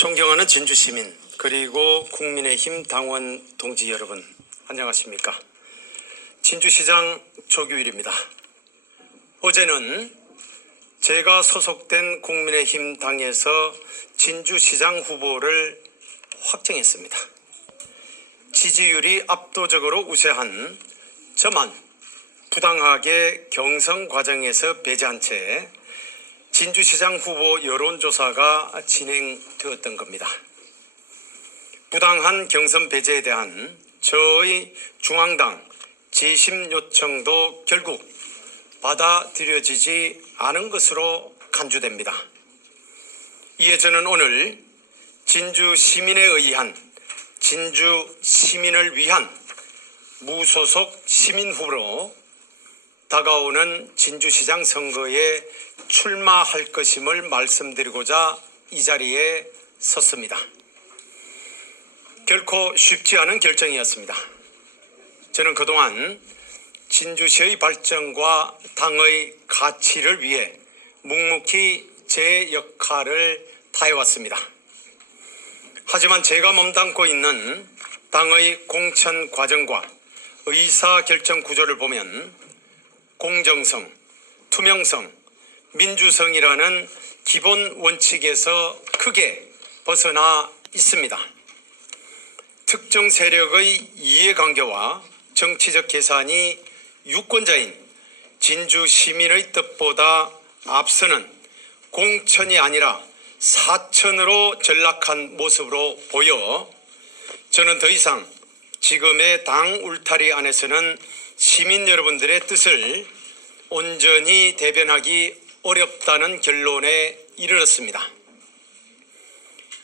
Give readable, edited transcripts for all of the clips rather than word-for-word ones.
존경하는 진주시민 그리고 국민의힘 당원 동지 여러분, 안녕하십니까. 진주시장 조규일입니다. 어제는 제가 소속된 국민의힘 당에서 진주시장 후보를 확정했습니다. 지지율이 압도적으로 우세한 저만 부당하게 경선 과정에서 배제한 채 진주시장 후보 여론조사가 진행되었던 겁니다. 부당한 경선 배제에 대한 저의 중앙당 재심 요청도 결국 받아들여지지 않은 것으로 간주됩니다. 이에 저는 오늘 진주 시민에 의한 진주 시민을 위한 무소속 시민 후보로 다가오는 진주시장 선거에 출마할 것임을 말씀드리고자 이 자리에 섰습니다. 결코 쉽지 않은 결정이었습니다. 저는 그동안 진주시의 발전과 당의 가치를 위해 묵묵히 제 역할을 다해왔습니다. 하지만 제가 몸담고 있는 당의 공천 과정과 의사결정 구조를 보면 공정성, 투명성, 민주성이라는 기본 원칙에서 크게 벗어나 있습니다. 특정 세력의 이해관계와 정치적 계산이 유권자인 진주 시민의 뜻보다 앞서는 공천이 아니라 사천으로 전락한 모습으로 보여 저는 더 이상 지금의 당 울타리 안에서는 시민 여러분들의 뜻을 온전히 대변하기 어렵다는 결론에 이르렀습니다.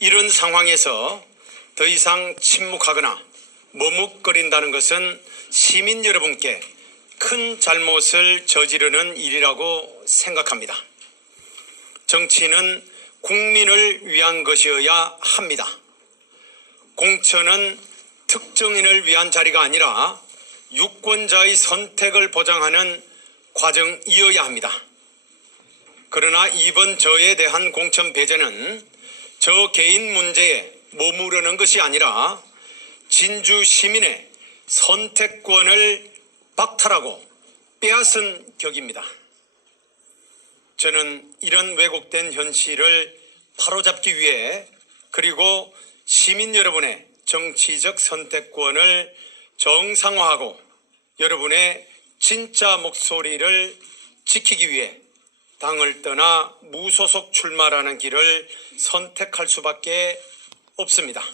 이런 상황에서 더 이상 침묵하거나 머뭇거린다는 것은 시민 여러분께 큰 잘못을 저지르는 일이라고 생각합니다. 정치는 국민을 위한 것이어야 합니다. 공천은 특정인을 위한 자리가 아니라 유권자의 선택을 보장하는 과정이어야 합니다. 그러나 이번 저에 대한 공천 배제는 저 개인 문제에 머무르는 것이 아니라 진주 시민의 선택권을 박탈하고 빼앗은 격입니다. 저는 이런 왜곡된 현실을 바로잡기 위해 그리고 시민 여러분의 정치적 선택권을 정상화하고 여러분의 진짜 목소리를 지키기 위해 당을 떠나 무소속 출마라는 길을 선택할 수밖에 없습니다.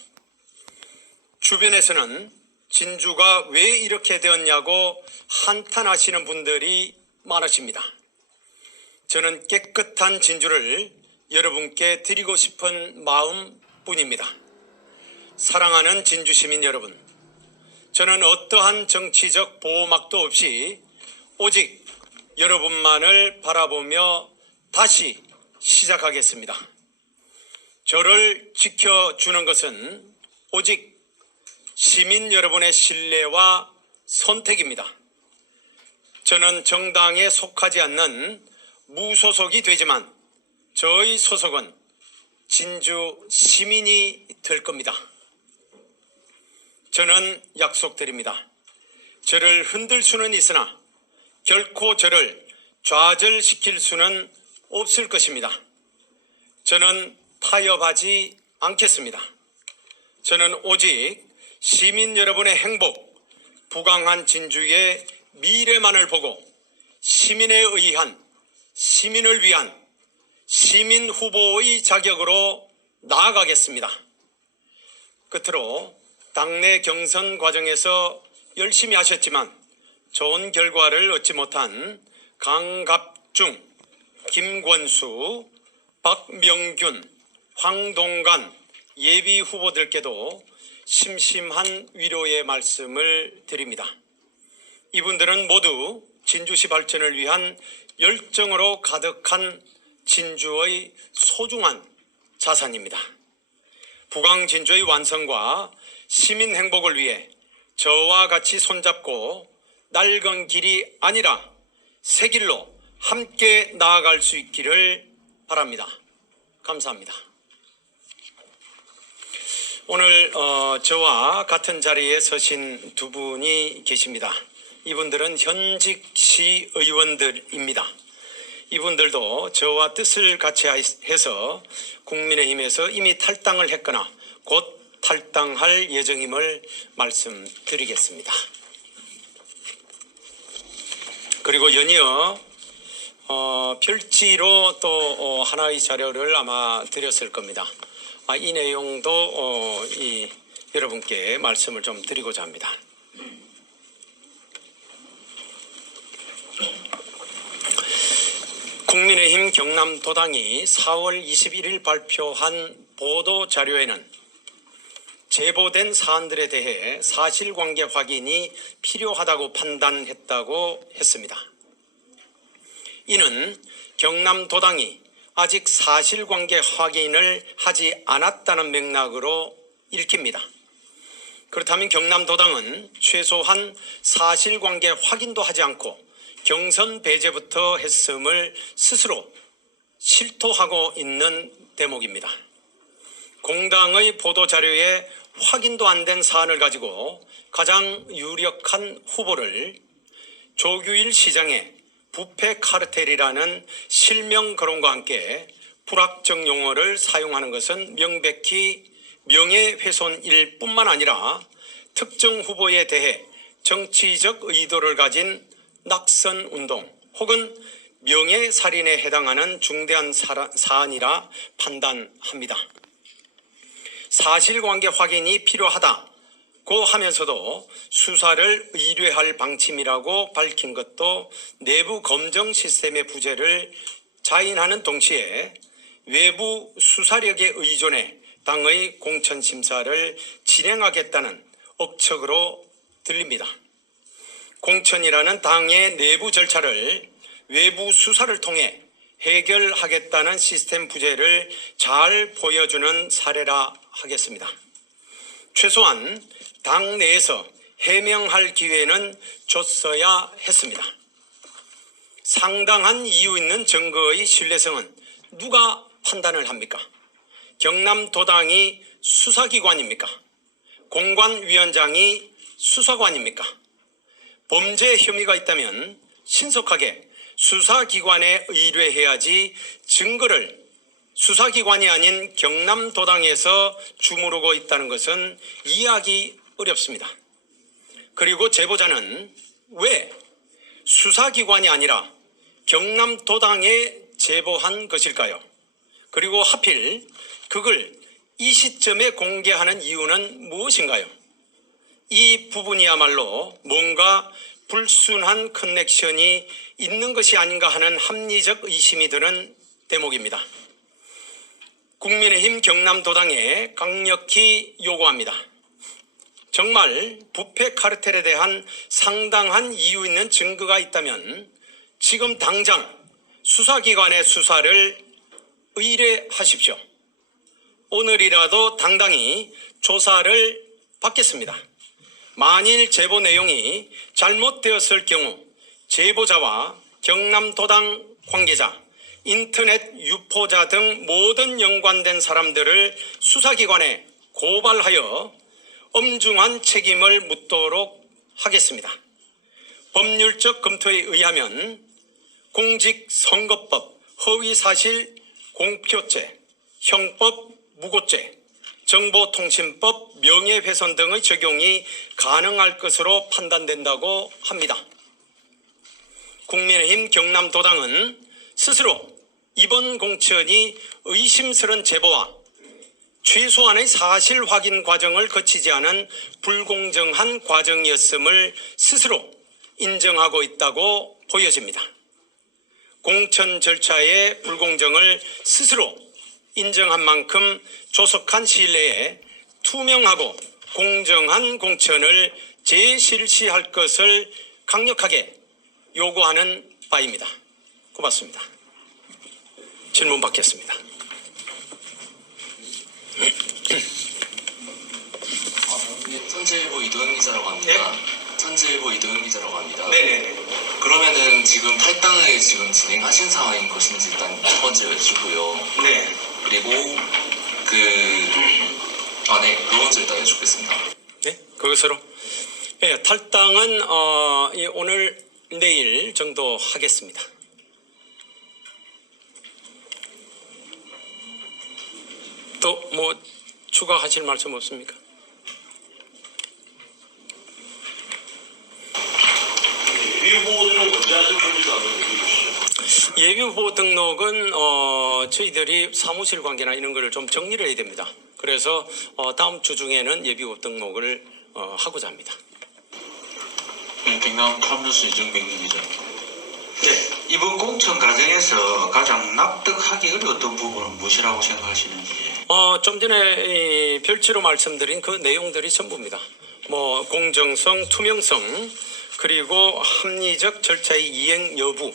주변에서는 진주가 왜 이렇게 되었냐고 한탄하시는 분들이 많으십니다. 저는 깨끗한 진주를 여러분께 드리고 싶은 마음뿐입니다. 사랑하는 진주 시민 여러분, 저는 어떠한 정치적 보호막도 없이 오직 여러분만을 바라보며 다시 시작하겠습니다. 저를 지켜주는 것은 오직 시민 여러분의 신뢰와 선택입니다. 저는 정당에 속하지 않는 무소속이 되지만 저의 소속은 진주 시민이 될 겁니다. 저는 약속드립니다. 저를 흔들 수는 있으나 결코 저를 좌절시킬 수는 없을 것입니다. 저는 타협하지 않겠습니다. 저는 오직 시민 여러분의 행복, 부강한 진주의 미래만을 보고 시민에 의한, 시민을 위한 시민 후보의 자격으로 나아가겠습니다. 끝으로 당내 경선 과정에서 열심히 하셨지만 좋은 결과를 얻지 못한 강갑중, 김권수, 박명균, 황동관 예비 후보들께도 심심한 위로의 말씀을 드립니다. 이분들은 모두 진주시 발전을 위한 열정으로 가득한 진주의 소중한 자산입니다. 부강 진주의 완성과 시민 행복을 위해 저와 같이 손잡고 낡은 길이 아니라 새 길로 함께 나아갈 수 있기를 바랍니다. 감사합니다. 오늘 저와 같은 자리에 서신 두 분이 계십니다. 이분들은 현직 시의원들입니다. 이분들도 저와 뜻을 같이 해서 국민의힘에서 이미 탈당을 했거나 곧 탈당할 예정임을 말씀드리겠습니다. 그리고 연이어 별지로 또 하나의 자료를 아마 드렸을 겁니다. 이 내용도 여러분께 말씀을 좀 드리고자 합니다. 국민의힘 경남도당이 4월 21일 발표한 보도자료에는 제보된 사안들에 대해 사실관계 확인이 필요하다고 판단했다고 했습니다. 이는 경남도당이 아직 사실관계 확인을 하지 않았다는 맥락으로 읽힙니다. 그렇다면 경남도당은 최소한 사실관계 확인도 하지 않고 경선 배제부터 했음을 스스로 실토하고 있는 대목입니다. 공당의 보도자료에 확인도 안 된 사안을 가지고 가장 유력한 후보를 조규일 시장의 부패 카르텔이라는 실명 거론과 함께 불확정 용어를 사용하는 것은 명백히 명예훼손일 뿐만 아니라 특정 후보에 대해 정치적 의도를 가진 낙선운동 혹은 명예살인에 해당하는 중대한 사안이라 판단합니다. 사실관계 확인이 필요하다고 하면서도 수사를 의뢰할 방침이라고 밝힌 것도 내부 검정 시스템의 부재를 자인하는 동시에 외부 수사력에 의존해 당의 공천심사를 진행하겠다는 억측으로 들립니다. 공천이라는 당의 내부 절차를 외부 수사를 통해 해결하겠다는 시스템 부재를 잘 보여주는 사례라 하겠습니다. 최소한 당 내에서 해명할 기회는 줬어야 했습니다. 상당한 이유 있는 증거의 신뢰성은 누가 판단을 합니까? 경남도당이 수사기관입니까? 공관위원장이 수사관입니까? 범죄 혐의가 있다면 신속하게 수사기관에 의뢰해야지 증거를 수사기관이 아닌 경남도당에서 주무르고 있다는 것은 이해하기 어렵습니다. 그리고 제보자는 왜 수사기관이 아니라 경남도당에 제보한 것일까요? 그리고 하필 그걸 이 시점에 공개하는 이유는 무엇인가요? 이 부분이야말로 뭔가 불순한 커넥션이 있는 것이 아닌가 하는 합리적 의심이 드는 대목입니다. 국민의힘 경남도당에 강력히 요구합니다. 정말 부패 카르텔에 대한 상당한 이유 있는 증거가 있다면 지금 당장 수사기관의 수사를 의뢰하십시오. 오늘이라도 당당히 조사를 받겠습니다. 만일 제보 내용이 잘못되었을 경우 제보자와 경남도당 관계자, 인터넷 유포자 등 모든 연관된 사람들을 수사기관에 고발하여 엄중한 책임을 묻도록 하겠습니다. 법률적 검토에 의하면 공직선거법, 허위사실 공표죄, 형법 무고죄, 정보통신법 명예훼손 등의 적용이 가능할 것으로 판단된다고 합니다. 국민의힘 경남도당은 스스로 이번 공천이 의심스런 제보와 최소한의 사실 확인 과정을 거치지 않은 불공정한 과정이었음을 스스로 인정하고 있다고 보여집니다. 공천 절차의 불공정을 스스로 인정한 만큼 조속한 시일 내에 투명하고 공정한 공천을 재실시할 것을 강력하게 요구하는 바입니다. 고맙습니다. 질문 받겠습니다. 천재일보 이도현 기자라고 합니다. 네? 천재일보 이도현 기자라고 합니다. 네네네. 그러면은 지금 탈당을 지금 진행하신 상황인 것인지 일단 첫 번째 여쭈고요. 네. 그리고 아, 네. 의원실 따에 줬겠습니다. 네, 그것으로. 예, 탈당은 오늘 내일 정도 하겠습니다. 또 뭐 추가하실 말씀 없습니까? 예비후보 등록 언제 하실 건지 한번 얘기해 주시죠. 예비후보 등록은 저희들이 사무실 관계나 이런 거를 좀 정리를 해야 됩니다. 그래서 다음 주 중에는 예비후보 등록을 하고자 합니다. 네, 경남 탐뉴스 이정백 기자. 네. 이번 공천 과정에서 가장 납득하기 어려웠던 부분은 무엇이라고 생각하시는지. 좀 전에 별치로 말씀드린 그 내용들이 전부입니다. 뭐 공정성, 투명성, 그리고 합리적 절차의 이행 여부,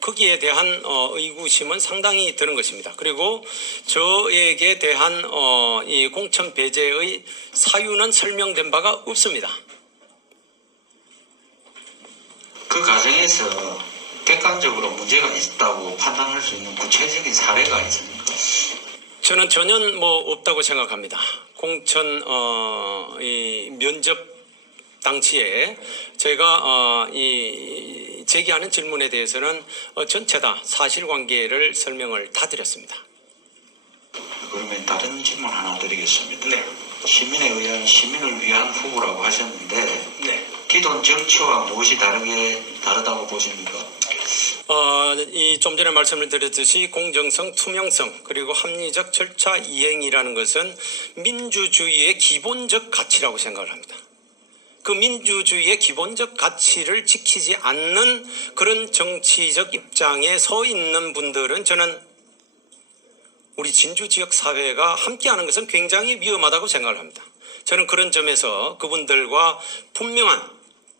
거기에 대한 의구심은 상당히 드는 것입니다. 그리고 저에게 대한 이 공천 배제의 사유는 설명된 바가 없습니다. 그 과정에서 객관적으로 문제가 있다고 판단할 수 있는 구체적인 사례가 있습니까? 저는 전혀 뭐 없다고 생각합니다. 공천 이 면접 당시에 제가 이 제기하는 질문에 대해서는 전체 다 사실관계를 설명을 다 드렸습니다. 그러면 다른 질문 하나 드리겠습니다. 네. 시민에 의한 시민을 위한 후보라고 하셨는데 네. 기존 정치와 무엇이 다르다고 보십니까? 이 좀 전에 말씀을 드렸듯이 공정성, 투명성, 그리고 합리적 절차 이행이라는 것은 민주주의의 기본적 가치라고 생각을 합니다. 그 민주주의의 기본적 가치를 지키지 않는 그런 정치적 입장에 서 있는 분들은 저는 우리 진주 지역 사회가 함께하는 것은 굉장히 위험하다고 생각을 합니다. 저는 그런 점에서 그분들과 분명한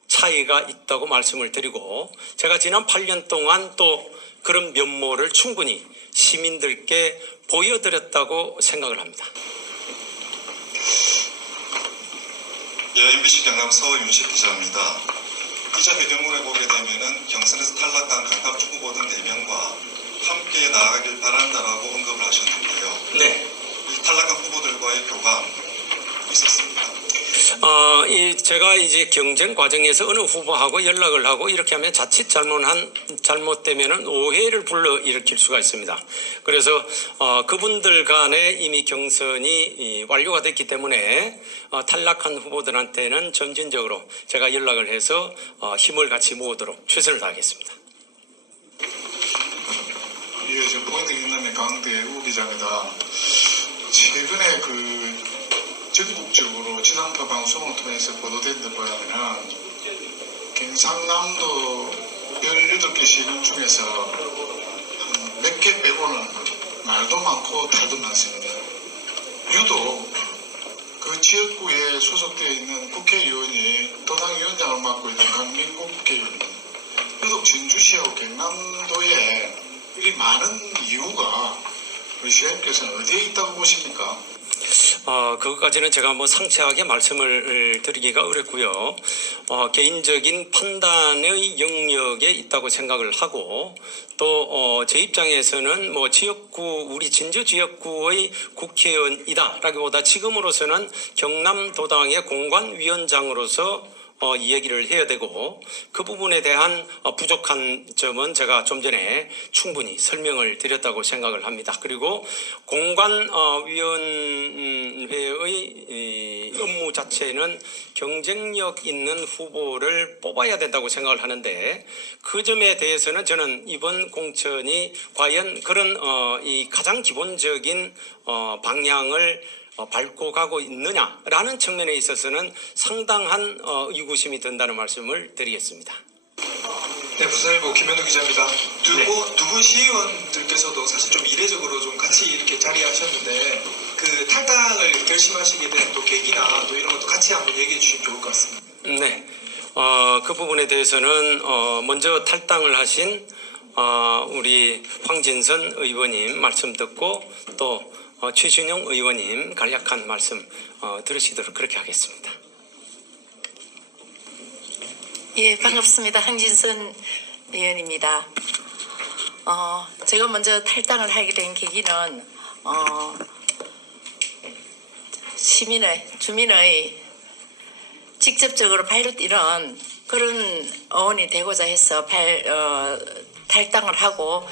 차이가 있다고 말씀을 드리고, 제가 지난 8년 동안 또 그런 면모를 충분히 시민들께 보여드렸다고 생각을 합니다. 예, MBC 경남 서윤식 기자입니다. 기자회견문에 보게 되면은 경선에서 탈락한 각각 후보들 4명과 함께 나아가길 바란다라고 언급을 하셨는데요. 네. 이 탈락한 후보들과의 교감 있었습니다. 제가 이제 경쟁 과정에서 어느 후보하고 연락을 하고 이렇게 하면 자칫 잘못되면은 오해를 불러일으킬 수가 있습니다. 그래서 그분들 간에 이미 경선이 완료가 됐기 때문에 탈락한 후보들한테는 점진적으로 제가 연락을 해서 힘을 같이 모으도록 최선을 다하겠습니다. 예, 저 포인트 경남의 강대우 기자입니다. 최근에 전국적으로 지상파 방송을 통해서 보도된 데 보면은 경상남도 18개 시군 중에서 한 몇 개 빼고는 말도 많고 탈도 많습니다. 유독 그 지역구에 소속되어 있는 국회의원이 도당위원장을 맡고 있는 강민국 국회의원입니다. 유독 진주시하고 경남도에 이리 많은 이유가 우리 시장님께서는 어디에 있다고 보십니까? 그것까지는 제가 뭐 상세하게 말씀을 드리기가 어렵고요. 개인적인 판단의 영역에 있다고 생각을 하고, 또 제 입장에서는 뭐 지역구, 우리 진주 지역구의 국회의원이다라기보다 지금으로서는 경남도당의 공관위원장으로서 이 얘기를 해야 되고, 그 부분에 대한 부족한 점은 제가 좀 전에 충분히 설명을 드렸다고 생각을 합니다. 그리고 공관위원회의 업무 자체는 경쟁력 있는 후보를 뽑아야 된다고 생각을 하는데, 그 점에 대해서는 저는 이번 공천이 과연 그런 이 가장 기본적인 방향을 밟고 가고 있느냐라는 측면에 있어서는 상당한 의구심이 든다는 말씀을 드리겠습니다. 네, 부산일보 김현우 기자입니다. 두 분 시의원들께서도 사실 좀 이례적으로 좀 같이 이렇게 자리하셨는데, 그 탈당을 결심하시게 된 또 계기나 또 이런 것도 같이 한번 얘기해 주시면 좋을 것 같습니다. 네, 그 부분에 대해서는 먼저 탈당을 하신 우리 황진선 의원님 말씀 듣고 또 최준용 의원님 간략한 말씀 들으시도록 그렇게 하겠습니다. 예, 반갑습니다. 황진선 의원입니다. 제가 먼저 탈당을 하게 된 계기는 주민의 직접적으로 발로 뛰는 그런 어원이 되고자 해서 탈당을 하고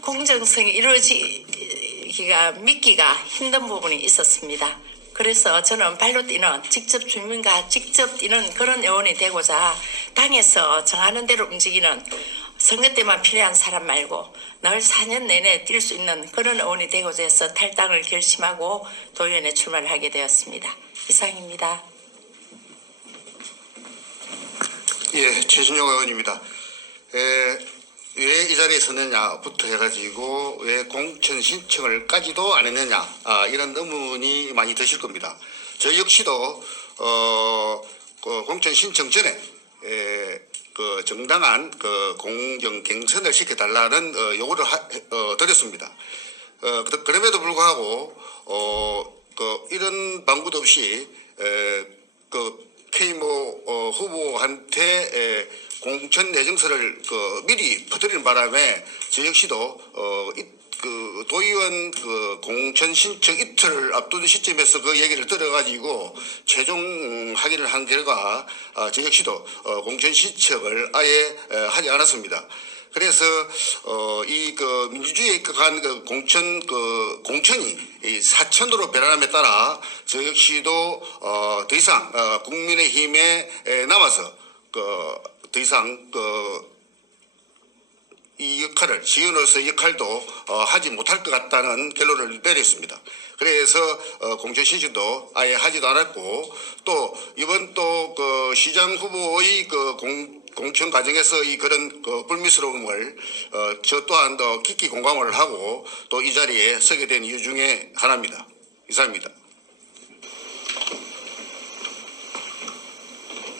공정성이 이루어지기가 믿기가 힘든 부분이 있었습니다. 그래서 저는 발로 뛰는 주민과 직접 뛰는 그런 어원이 되고자 당에서 정하는 대로 움직이는 선거 때만 필요한 사람 말고 늘 4년 내내 뛸 수 있는 그런 어원이 되고자 해서 탈당을 결심하고 도의원에 출마를 하게 되었습니다. 이상입니다. 예, 최순영 의원입니다. 왜 이 자리에 섰느냐부터 해가지고 왜 공천 신청을까지도 안 했느냐 이런 의문이 많이 드실 겁니다. 저 역시도 그 공천 신청 전에 그 정당한 그 공정 경선을 시켜달라는 요구를 드렸습니다. 그럼에도 불구하고 이런 방구도 없이 그 K모 후보한테 공천 내정서를 미리 퍼뜨리는 바람에 저 역시도 그 도의원 그 공천 신청 이틀 앞두는 시점에서 그 얘기를 들어가지고 최종 확인을 한 결과 저 역시도 공천 신청을 아예 하지 않았습니다. 그래서 이 그 민주주의에 간 그 공천이 이 사천으로 변함에 따라 저 역시도 더 이상 국민의힘에 남아서 더 이상 이 역할을 시의원으로서 역할도 하지 못할 것 같다는 결론을 내렸습니다. 그래서 공천 신청도 아예 하지도 않았고 또 이번 또 그 시장 후보의 그 공천 과정에서 이 그런 불미스러움을 저 또한 더 깊이 공감을 하고 또 이 자리에 서게 된 이유 중에 하나입니다. 이상입니다.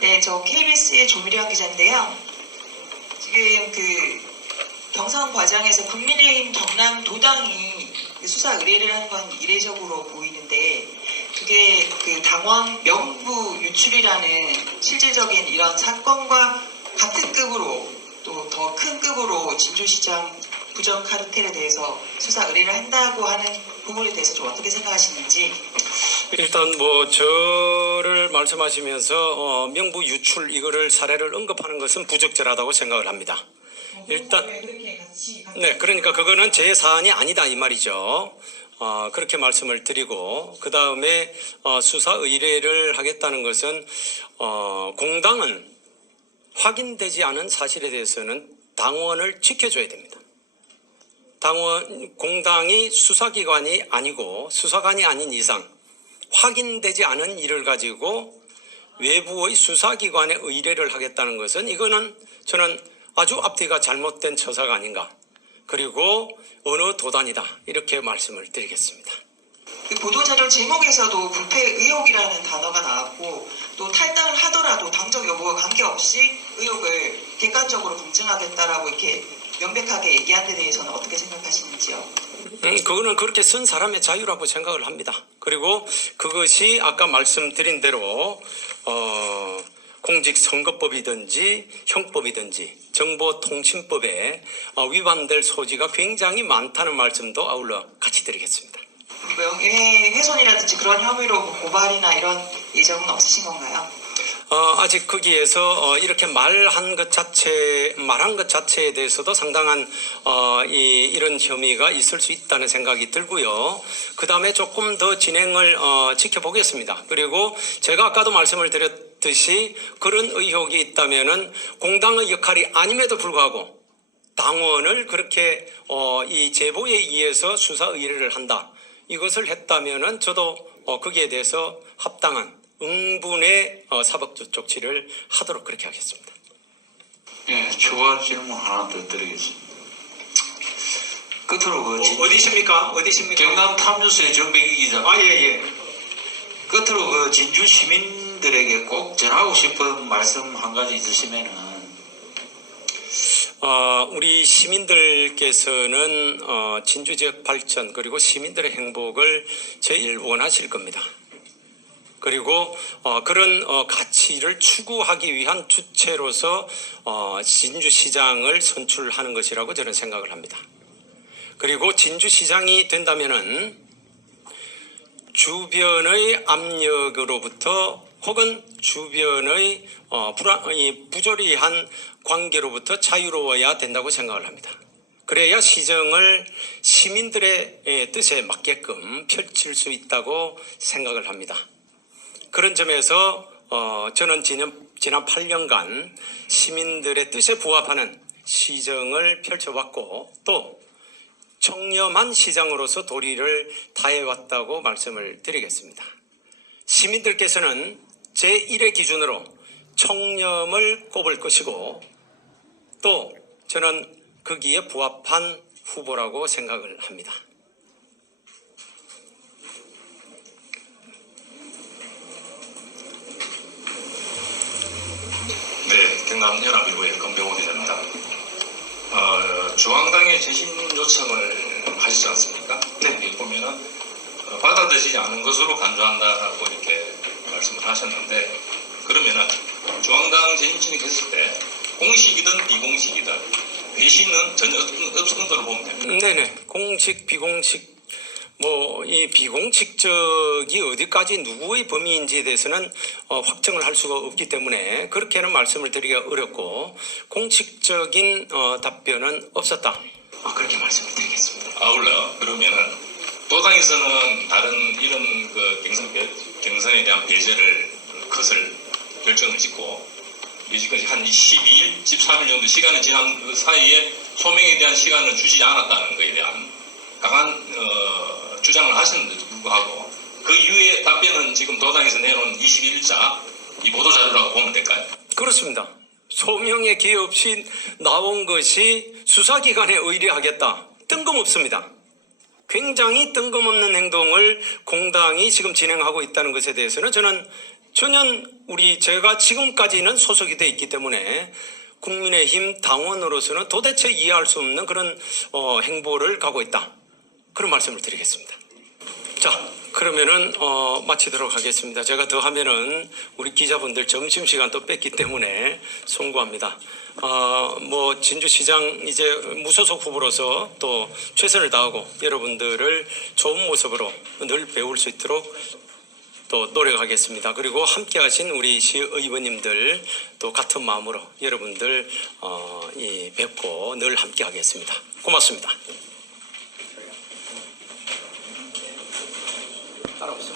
네, 저 KBS의 조미령 기자인데요. 지금 그 경선 과정에서 국민의힘 경남도당이 수사 의뢰를 하는 건 이례적으로 보이는데 그게 그 당원 명부 유출이라는 실질적인 이런 사건과 같은 급으로 또 더 큰 급으로 진주시장 부정 카르텔에 대해서 수사 의뢰를 한다고 하는 부분에 대해서 좀 어떻게 생각하시는지. 일단 뭐 저를 말씀하시면서 명부 유출 이거를 사례를 언급하는 것은 부적절하다고 생각을 합니다. 일단 네, 그러니까 그거는 제 사안이 아니다 이 말이죠. 그렇게 말씀을 드리고 그 다음에 수사 의뢰를 하겠다는 것은 공당은 확인되지 않은 사실에 대해서는 당원을 지켜줘야 됩니다. 공당이 수사기관이 아니고 수사관이 아닌 이상 확인되지 않은 일을 가지고 외부의 수사기관에 의뢰를 하겠다는 것은 이거는 저는 아주 앞뒤가 잘못된 처사가 아닌가. 그리고 어느 도단이다 이렇게 말씀을 드리겠습니다. 그 보도자료 제목에서도 부패 의혹이라는 단어가 나왔고 또 탈당을 하더라도 당적 여부와 관계없이 의혹을 객관적으로 검증하겠다라고 이렇게 명백하게 얘기한 데 대해서는 어떻게 생각하시는지요? 그거는 그렇게 쓴 사람의 자유라고 생각을 합니다. 그리고 그것이 아까 말씀드린 대로 공직선거법이든지 형법이든지 정보통신법에 위반될 소지가 굉장히 많다는 말씀도 아울러 같이 드리겠습니다. 명예훼손이라든지 그런 혐의로 고발이나 이런 예정은 없으신 건가요? 아직 거기에서 이렇게 말한 것 자체에 대해서도 상당한 이런 혐의가 있을 수 있다는 생각이 들고요. 그 다음에 조금 더 진행을 지켜보겠습니다. 그리고 제가 아까도 말씀을 드렸듯이 그런 의혹이 있다면은 공당의 역할이 아님에도 불구하고 당원을 그렇게 이 제보에 의해서 수사 의뢰를 한다. 이것을 했다면은 저도 거기에 대해서 합당한 응분의 사법적 조치를 하도록 그렇게 하겠습니다. 예, 추가 질문 하나 더 드리겠습니다. 끝으로 어디십니까? 경남 탐뉴스의 정백희 기자. 예. 끝으로 진주 시민들에게 꼭 전하고 싶은 말씀 한 가지 있으시면은. 우리 시민들께서는 진주 지역 발전 그리고 시민들의 행복을 제일 원하실 겁니다. 그리고 그런 가치를 추구하기 위한 주체로서 진주시장을 선출하는 것이라고 저는 생각을 합니다. 그리고 진주시장이 된다면은 주변의 압력으로부터 혹은 주변의 부조리한 관계로부터 자유로워야 된다고 생각을 합니다. 그래야 시정을 시민들의 뜻에 맞게끔 펼칠 수 있다고 생각을 합니다. 그런 점에서 저는 지난 8년간 시민들의 뜻에 부합하는 시정을 펼쳐왔고 또 청렴한 시장으로서 도리를 다해왔다고 말씀을 드리겠습니다. 시민들께서는 제1의 기준으로 청렴을 꼽을 것이고 또 저는 거기에 부합한 후보라고 생각을 합니다. 네, 경남 연합일보의 건병호 기자입니다. 중앙당의 재심 요청을 하시지 않습니까? 네. 여기 보면은 받아들이지 않은 것으로 간주한다라고 이렇게 말씀을 하셨는데 그러면은 중앙당 재심신이 했을 때 공식이든 비공식이든 배신은 전혀 없었던 걸로 보면 됩니다. 네네. 공식, 비공식, 이 비공식적이 어디까지 누구의 범위인지에 대해서는 확정을 할 수가 없기 때문에 그렇게는 말씀을 드리기가 어렵고 공식적인 답변은 없었다. 그렇게 말씀을 드리겠습니다. 아울러 그러면은 도당에서는 다른 이런 그 경선에 대한 배제를 컷을 결정을 짓고 여지까지 한 12일, 13일 정도 시간이 지난 그 사이에 소명에 대한 시간을 주지 않았다는 것에 대한 강한 주장을 하셨는데도 불구하고 그 이후에 답변은 지금 도당에서 내놓은 21일자 이 보도자료라고 보면 될까요? 그렇습니다. 소명의 기회 없이 나온 것이 수사기관에 의뢰하겠다. 뜬금없습니다. 굉장히 뜬금없는 행동을 공당이 지금 진행하고 있다는 것에 대해서는 저는 전혀 제가 지금까지는 소속이 돼 있기 때문에 국민의힘 당원으로서는 도대체 이해할 수 없는 그런 행보를 가고 있다. 그런 말씀을 드리겠습니다. 자, 그러면은 마치도록 하겠습니다. 제가 더 하면은 우리 기자분들 점심시간 또 뺐기 때문에 송구합니다. 진주시장 이제 무소속 후보로서 또 최선을 다하고 여러분들을 좋은 모습으로 늘 배울 수 있도록 또 노력하겠습니다. 그리고 함께 하신 우리 시의원님들 또 같은 마음으로 여러분들 뵙고 늘 함께 하겠습니다. 고맙습니다. 따라오세요.